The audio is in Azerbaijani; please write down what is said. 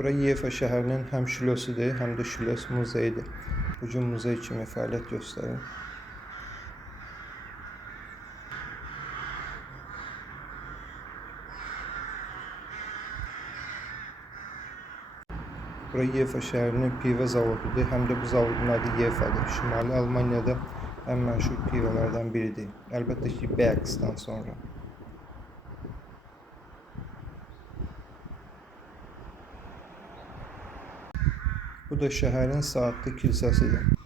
Bura Yefa şəhərinin həm şülusudur, həm də şülus muzeyidir. Bugün muzey kimi fəaliyyət göstərir. Bura Yefa şəhərinin pivə zavodudur, həm də bu zavodun adı Yefadır. Şimali Almaniyada ən məşhur pivələrdən biridir. Əlbəttə ki, Beyeksdən sonra. Bu da şəhərin saatlı kilsəsidir.